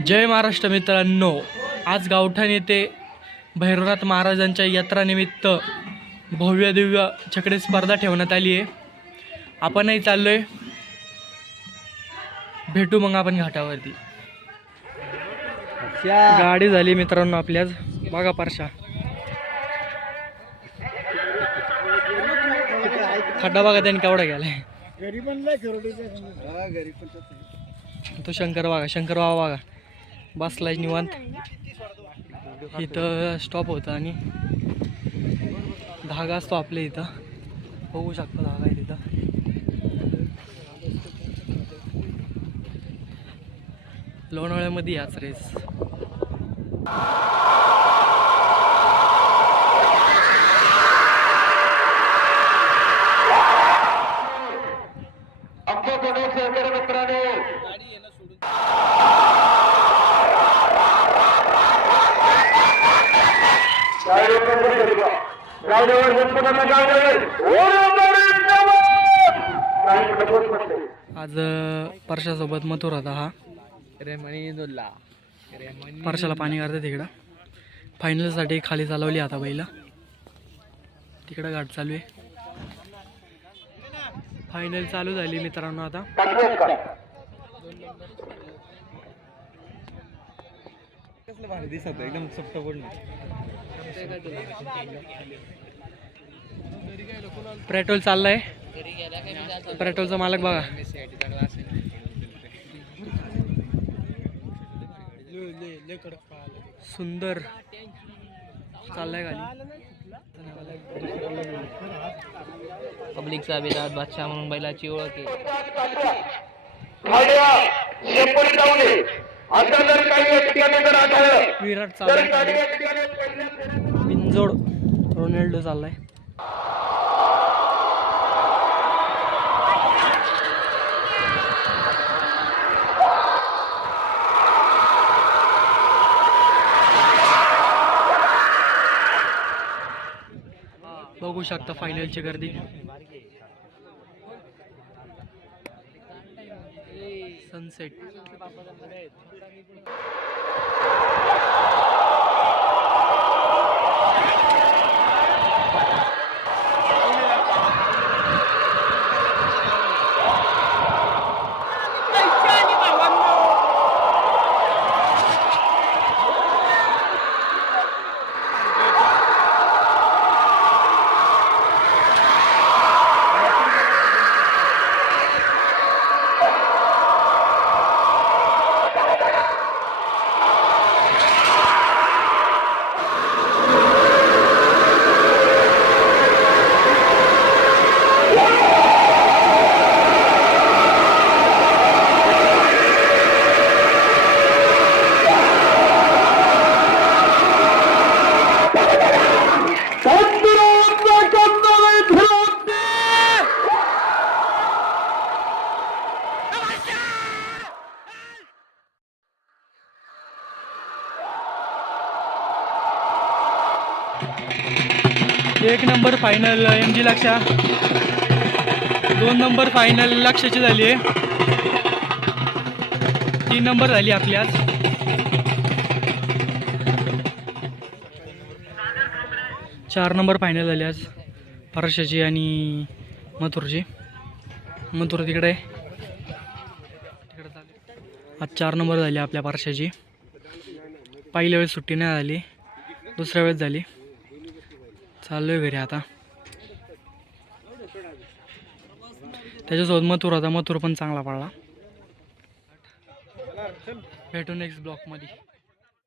जय महाराष्ट्र मित्रांनो. आज गावठाण येथे भैरवनाथ महाराजांच्या यात्रानिमित्त भव्य दिव्य छकडे स्पर्धा ठेवण्यात आली आहे. आपणही चाललोय. भेटू मग आपण घाटावरती. गाडी झाली मित्रांनो आपल्याच बघा परशा. खड्डा बघा त्यांनी केवढा गेलाय आहे. तो शंकर बघा शंकर बाबा बघा. बसलाय निवांत. इथं स्टॉप होता आणि धागा असतो आपल्या इथं. बघू शकता धागा आहे तिथं. लोणावळ्यामध्ये याच रेस आज परशासोबत मथुर होता हा. परशाला पाणी काढते तिकडं. फायनलसाठी खाली चालवली आता बैला. तिकडं गाठ चालू आहे. फायनल चालू झाली मित्रांनो आता. कसलं भारी दिसत एकदम पेट्रोल चाललाय. पेट्रोलचा मालक बघा. सुंदर. चाललाय खाली पब्लिकचा विराट बादशाह म्हणून बैलाची ओळख आहे. विराट चाललाय. बिनजोड रोनाल्डो चाललाय. बघू शकता फायनलची गर्दी. सनसेट एक नंबर फायनल एम जी लक्षा दोन नंबर फायनल लक्षाची झाली आहे. तीन नंबर झाली आपली आज. चार नंबर फायनल झाली आज परशाची आणि मथुरची. मथुर तिकडे आहे. आज चार नंबर झाली आपल्या परशाची. पहिल्या वेळेस सुट्टी नाही झाली दुसऱ्या वेळेस झाली. चाललोय घरी आता. त्याच्यासोबत मथुर होता मथुर पण चांगला पडला. भेटू नेक्स्ट ब्लॉकमध्ये